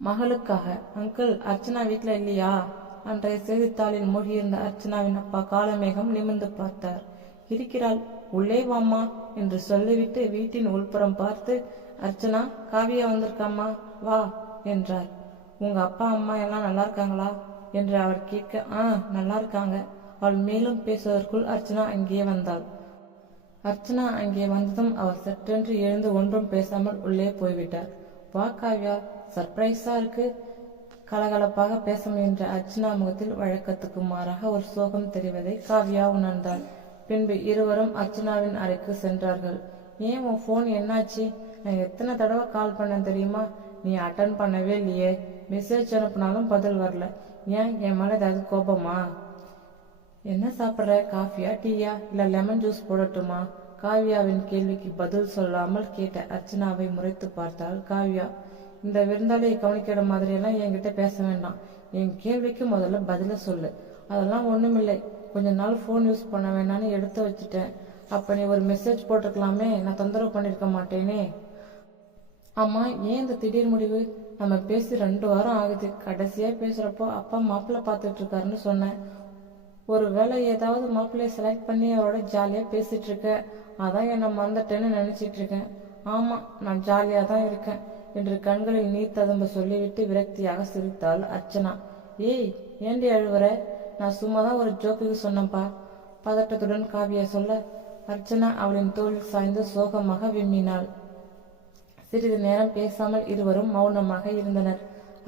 மகளுக்காக அங்கிள் அர்ச்சனா வீட்டில் இல்லையா? அன்றைய செய்தித்தாளில் மூழ்கியிருந்த அர்ச்சனாவின் அப்பா காலமேகம் நிமிர்ந்து பார்த்தார். இருக்கிறாள் உள்ளே வாம்மா என்று சொல்லிவிட்டு வீட்டின் உள்புறம் பார்த்து அர்ச்சனா காவியா வந்திருக்காம்மா வா என்றார். உங்க அப்பா அம்மா எல்லாம் நல்லா இருக்காங்களா? என்று அவர் கேட்க ஆ நல்லா இருக்காங்க. அவள் மேலும் பேசுவதற்குள் அர்ச்சனா அங்கே வந்தாள். அர்ச்சனா அங்கே வந்ததும் அவர் சற்றென்று எழுந்து ஒன்றும் பேசாமல் உள்ளே போய்விட்டார். வா காவ்யா சர்ப்ரைஸா இருக்கு. கலகலப்பாக பேச முயன்ற அர்ச்சனா முகத்தில் வழக்கத்துக்கு மாறாக ஒரு சோகம் தெரிவதை காவ்யா உணர்ந்தாள். பின்பு இருவரும் அர்ச்சனாவின் அறைக்கு சென்றார்கள். ஏன் உன் ஃபோன் என்னாச்சு? நான் எத்தனை தடவை கால் பண்ண தெரியுமா? நீ அட்டன் பண்ணவே இல்லையே. மெசேஜ் அனுப்புனாலும் பதில் வரல. ஏன்? என் மேல ஏதாவது கோபமா? என்ன சாப்பிட்ற? காஃபியா? டீயா? இல்ல லெமன் ஜூஸ் போடட்டுமா? காவ்யாவின் கேள்விக்கு பதில் சொல்லாமல் கேட்ட அர்ச்சனாவை முறைத்து பார்த்தாள். காவ்யா இந்த விருந்தாளியை கவனிக்கிற மாதிரியெல்லாம் என்கிட்ட பேச வேண்டாம். என் கேள்விக்கு முதல்ல பதில சொல்லு. அதெல்லாம் ஒன்றுமில்லை கொஞ்ச நாள் ஃபோன் யூஸ் பண்ண வேணாம்னு எடுத்து வச்சுட்டேன். அப்போ நீ ஒரு மெசேஜ் போட்டிருக்கலாமே நான் தொந்தரவு பண்ணியிருக்க மாட்டேனே. அம்மா ஏன் இந்த திடீர் முடிவு? நம்ம பேசி ரெண்டு வாரம் ஆகுது. கடைசியாக பேசுகிறப்போ அப்பா மாப்பிள்ளை பார்த்துட்டு இருக்காருன்னு சொன்னேன். ஒருவேளை ஏதாவது மாப்பிள்ளையை செலக்ட் பண்ணி அவரோட ஜாலியாக பேசிகிட்ருக்கேன் இருக்க. அதான் என்னை மறந்துட்டேன்னு நினைச்சிட்டு இருக்கேன் ஆமா நான் ஜாலியா தான் இருக்கேன். என்று கண்களில் நீர் ததும்ப சொல்லிவிட்டு விரக்தியாக சிரித்தாள் அர்ச்சனா. ஏய் ஏண்டி அழுவுற? நான் சும்மா தான் ஒரு ஜோக்குக்கு சொன்னேன்ப்பா பதட்டத்துடன் காவியா சொல்ல அர்ச்சனா அவளின் தோளில் சாய்ந்து சோகமாக விம்மினாள். சிறிது நேரம் பேசாமல் இருவரும் மௌனமாக இருந்தனர்.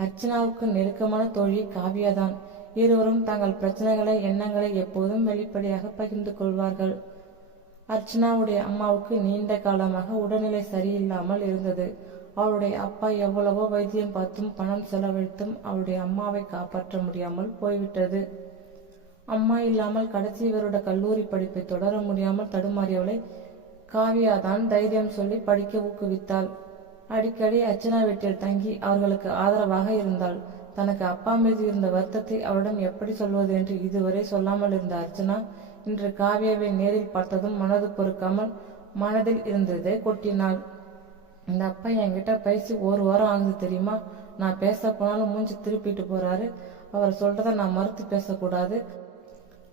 அர்ச்சனாவுக்கு நெருக்கமான தோழி காவியாதான். இருவரும் தங்கள் பிரச்சனைகளை எண்ணங்களை எப்போதும் வெளிப்படையாக பகிர்ந்து கொள்வார்கள். அர்ச்சனாவுடைய அம்மாவுக்கு நீண்ட காலமாக உடல்நிலை சரியில்லாமல் இருந்தது. அவளுடைய அப்பா எவ்வளவோ வைத்தியம் பார்த்தும் பணம் செலவழித்தும் அவளுடைய அம்மாவை காப்பாற்ற முடியாமல் போய்விட்டது. அம்மா இல்லாமல் கடைசி வருட கல்லூரி படிப்பை தொடர முடியாமல் தடுமாறியவளை காவியாதான் தைரியம் சொல்லி படிக்க ஊக்குவித்தாள். அடிக்கடி அர்ச்சனா வீட்டில் தங்கி அவர்களுக்கு ஆதரவாக இருந்தாள். தனக்கு அப்பா மீது இருந்த வருத்தத்தை அவரிடம் எப்படி சொல்வது என்று இதுவரை சொல்லாமல் இருந்த அர்ச்சனா இன்று காவியாவை நேரில் பார்த்ததும் மனது பொறுக்காமல் மனதில் இருந்ததை கொட்டினாள். இந்த அப்பா என்கிட்ட பேசி ஒரு வாரம் ஆகுது தெரியுமா? நான் பேச போனாலும் மூஞ்சி திருப்பிட்டு போறாரு. அவர் சொல்றத நான் மறுத்து பேசக்கூடாது.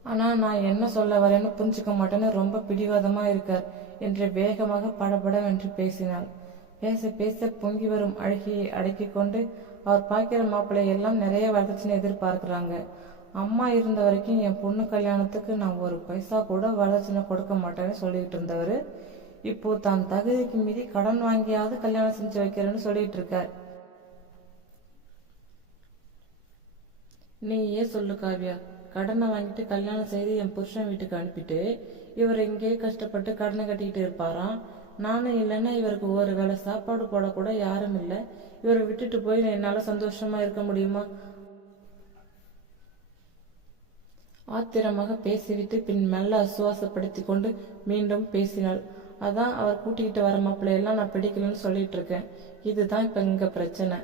ஆனா நான் என்ன சொல்ல வரேன்னு புரிஞ்சுக்க மாட்டேன்னு ரொம்ப பிடிவாதமா இருக்கார் என்று வேகமாக படபடவென்று பேசினாள். பேச பேச பொங்கி வரும் அழகியை அடக்கிக் கொண்டு அவர் பார்க்கிற மாப்பிள்ளை எல்லாம் நிறைய வரதட்சணை எதிர்பார்க்கிறாங்க. அம்மா இருந்த வரைக்கும் என் பொண்ணு கல்யாணத்துக்கு நான் ஒரு பைசா கூட வரதட்சணை கொடுக்க மாட்டேன்னு சொல்லிட்டு இருந்தவர் இப்போ தான் தகுதிக்கு மீறி கடன் வாங்கியாவது கல்யாணம் செஞ்சு வைக்கிறேன்னு சொல்லிட்டு இருக்கார். ஏன் சொல்லு காவ்யா? கடனை வாங்கிட்டு கல்யாணம் செய்து என் புருஷன் வீட்டுக்கு அனுப்பிட்டு இவர் எங்கேயே கஷ்டப்பட்டு கடனை கட்டிக்கிட்டு இருப்பாராம். நானும் இல்லைன்னா இவருக்கு ஒரு வேளை சாப்பாடு போடக்கூட யாரும் இல்லை. இவரை விட்டுட்டு போய் என்னால சந்தோஷமா இருக்க முடியுமா? ஆத்திரமாக பேசிவிட்டு பின் மெல்ல அசுவாசப்படுத்தி கொண்டு மீண்டும் பேசினாள். அதான் அவர் கூட்டிக்கிட்டு வர மாப்பிள்ளையெல்லாம் நான் பிடிக்கலன்னு சொல்லிட்டு இருக்கேன் இதுதான் இப்போ இங்கே பிரச்சனை.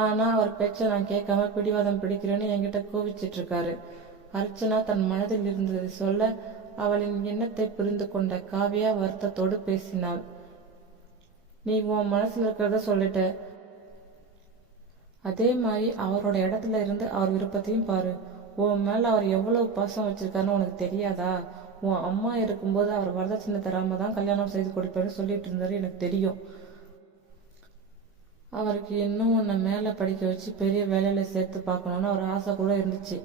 ஆனால் அவர் பேச்சை நான் கேட்காம பிடிவாதம் பிடிக்கிறேன்னு என்கிட்ட கோவிச்சிட்டு இருக்காரு அர்ச்சனா தன் மனதில் இருந்ததை சொல்ல அவளின் எண்ணத்தை புரிந்து கொண்ட காவியா வருத்தத்தோடு பேசினாள். நீ உன் மனசுல இருக்கிறத சொல்லிட்ட. அதே மாதிரி அவரோட இடத்துல இருந்து அவர் விருப்பத்தையும் பாரு. உன் மேல அவர் எவ்வளவு பாசம் வச்சிருக்காருன்னு உனக்கு தெரியாதா? உன் அம்மா இருக்கும்போது அவர் வரதட்சணை தராம தான் கல்யாணம் செய்து கொடுப்பேன்னு சொல்லிட்டு இருந்தாரு எனக்கு தெரியும். அவருக்கு இன்னும் உன்னை மேல படிக்க வச்சு பெரிய வேலையில சேர்த்து பார்க்கணும்னு அவர் ஆசை கூட இருந்துச்சு.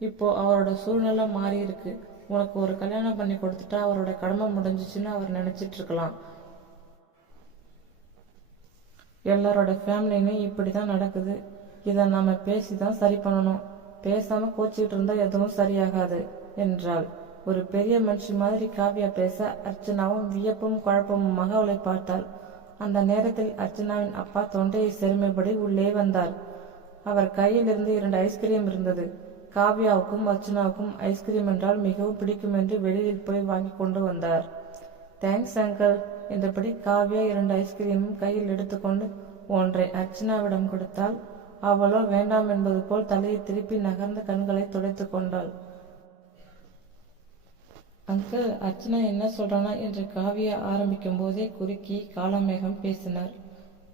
இப்போ அவரோட சூழ்நிலை மாறி இருக்கு. உனக்கு ஒரு கல்யாணம் பண்ணி கொடுத்துட்டா அவரோட கடமை முடிஞ்சிச்சுன்னு அவர் நினைச்சிட்டு இருக்கலாம். எல்லாரோட ஃபேமிலியுமே இப்படிதான் நடக்குது. இதை நாம பேசிதான் சரி பண்ணணும். பேசாம கோச்சிக்கிட்டு இருந்தா எதுவும் சரியாகாது என்றாள். ஒரு பெரிய மனுஷி மாதிரி காவியா பேச அர்ச்சனாவும் வியப்பும் குழப்பமுமாக அவளை பார்த்தாள். அந்த நேரத்தில் அர்ச்சனாவின் அப்பா தொண்டையை செருமைப்படி உள்ளே வந்தார். அவர் கையில் இருந்து இரண்டு ஐஸ்கிரீம் இருந்தது. காவ்யாவுக்கும் அர்ச்சனாவுக்கும் ஐஸ்கிரீம் என்றால் மிகவும் பிடிக்கும் என்று வெளியில் போய் வாங்கி கொண்டு வந்தார். தேங்க்ஸ் அங்கிள் என்றபடி காவ்யா இரண்டு ஐஸ்கிரீமும் கையில் எடுத்துக்கொண்டு ஒன்றை அர்ச்சனாவிடம் கொடுத்தால் அவளோ வேண்டாம் என்பது போல் தலையை திருப்பி நகர்ந்த கண்களை துடைத்து கொண்டாள். அங்கிள் அர்ச்சனா என்ன சொல்றானா? என்று காவியா ஆரம்பிக்கும் போதே குறுக்கி காலமேகம் பேசினார்.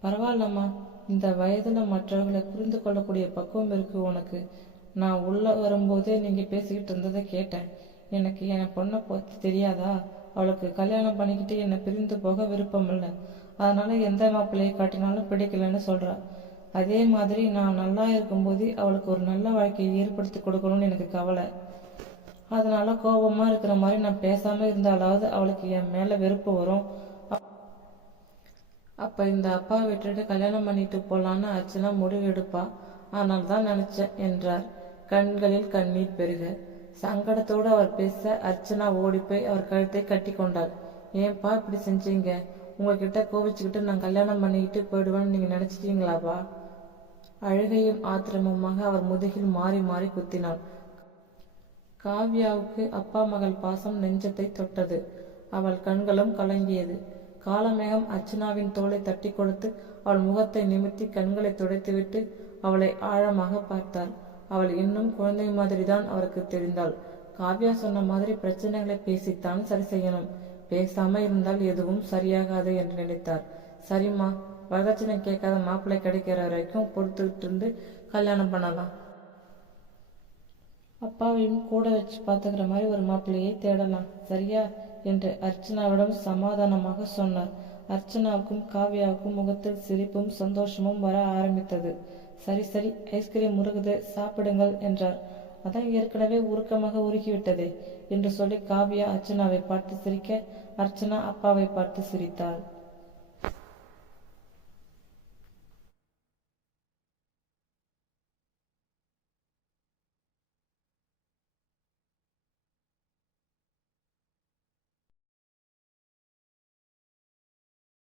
பரவாயில்லம்மா இந்த வயதுல மற்றவர்களை புரிந்து கொள்ளக்கூடிய பக்குவம் இருக்கு உனக்கு. நான் உள்ள வரும்போதே நீங்க பேசிக்கிட்டு இருந்ததை கேட்டேன். எனக்கு என் பொண்ணை பத்தி தெரியாதா? அவளுக்கு கல்யாணம் பண்ணிக்கிட்டு என்னை பிரிந்து போக விருப்பம் இல்லை. அதனால எந்த மாப்பிள்ளையை காட்டினாலும் பிடிக்கலன்னு சொல்றா. அதே மாதிரி நான் நல்லா இருக்கும்போது அவளுக்கு ஒரு நல்ல வாழ்க்கையை ஏற்படுத்தி கொடுக்கணும்னு எனக்கு கவலை. அதனால கோபமா இருக்கிற மாதிரி நான் பேசாம இருந்தாலாவது அவளுக்கு என் மேல வெறுப்பு வரும். அப்ப இந்த அப்பா விட்டுட்டு கல்யாணம் பண்ணிட்டு போலான்னு அர்ச்சனா முடிவு எடுப்பா. ஆனால் தான் நினைச்சேன் என்றார். கண்களில் கண்ணீர் பெருக. சங்கடத்தோடு அவர் பேச அர்ச்சனா ஓடி போய் அவர் கழுத்தை கட்டி கொண்டாள். ஏன்பா இப்படி செஞ்சீங்க? உங்ககிட்ட கோவிச்சுக்கிட்டு நான் கல்யாணம் பண்ணிக்கிட்டு போயிடுவேன்னு நீங்க நினைச்சிட்டீங்களாப்பா? அழுகையும் ஆத்திரமுமாக அவர் முதுகில் மாறி மாறி குத்தினாள். காவ்யாவுக்கு அப்பா மகள் பாசம் நெஞ்சத்தை தொட்டது. அவள் கண்களும் கலங்கியது. காலமேகம் அர்ச்சனாவின் தோலை தட்டி கொடுத்து அவள் முகத்தை நிமித்தி கண்களை துடைத்துவிட்டு அவளை ஆழமாக பார்த்தார் அவள் இன்னும் குழந்தை மாதிரிதான் அவருக்கு தெரிந்தாள். காவ்யா சொன்ன மாதிரி பிரச்சனைகளை பேசித்தான் சரி செய்யணும். பேசாம இருந்தால் எதுவும் சரியாகாது என்று நினைத்தார். சரிம்மா வரதட்சணை கேட்காத மாப்பிள்ளை கிடைக்கிற வரைக்கும் பொறுத்துக்கிட்டு இருந்து கல்யாணம் பண்ணலாம். அப்பாவையும் கூட வச்சு பார்த்துக்கிற மாதிரி ஒரு மாப்பிள்ளையை தேடலாம். சரியா? என்று அர்ச்சனாவிடம் சமாதானமாக சொன்னார். அர்ச்சனாவுக்கும் காவ்யாவுக்கும் முகத்தில் சிரிப்பும் சந்தோஷமும் வர ஆரம்பித்தது. சரி சரி ஐஸ்கிரீம் உருகுது சாப்பிடுங்கள் என்றார். அதான் ஏற்கனவே உருக்கமாக உருகிவிட்டதே என்று சொல்லி காவ்யா அர்ச்சனாவை பார்த்து சிரிக்க அர்ச்சனா அப்பாவை பார்த்து சிரித்தாள்.